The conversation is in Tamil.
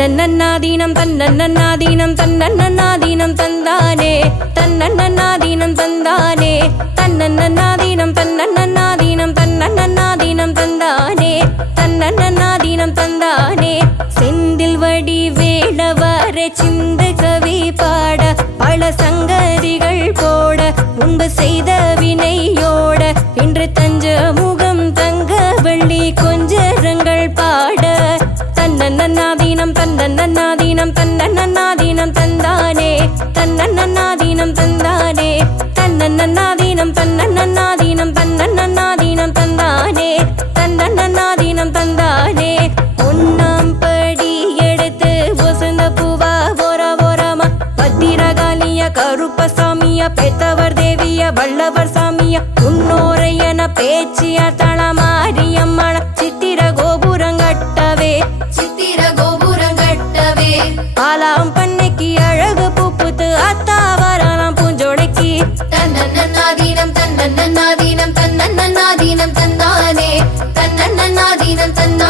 தன்னன்னாதீனம் தன்னன்னாதீனம் தன்னன்னாதீனம் தந்தானே தன்னன்னாதீனம் தந்தானே தன்னன்னாதீனம் தன்னன்னாதீனம் தன்னன்னாதீனம் தந்தானே தன்னன்னாதீனம் தந்தானே செந்தில் வடி வேளவர சிந்த கவி பாட பல சங்கதிகள் போட முன்பு செய்த வினையோட இன்று தஞ்ச முகம் தங்க வெள்ளி கொஞ்சரங்கள் பாட தன்னன்னாதீனம் தன்னன்னாதீனம் தன்னன்னாதீனம் தந்தானே தன்னன்னாதீனம் தந்தானே தன்னன்னாதீனம் தன்னன்னாதீனம் தன்னன்னாதீனம் தந்தானே தன்னன்னாதீனம் தந்தானே ஒன்னாம் படி எடுத்து வசந்த பூவா போர போரமா பத்திரகாளிய கருப்பசாமிய பெத்தவர் தேவிய வல்லவர் சாமிய முன்னோரையன பேச்சிய தளமாரியம்மன சித்திர கோபுரங்கட்டவே பாலாம் பண்ணைக்கு அழகு பூப்புத்து அத்தாவராம் பூஞ்சோடைக்கு தன்னன்னாதீனம் தன்னன்னாதீனம் தன்னன்னாதீனம் தந்தானே தன்னன்னாதீனம் தந்தானே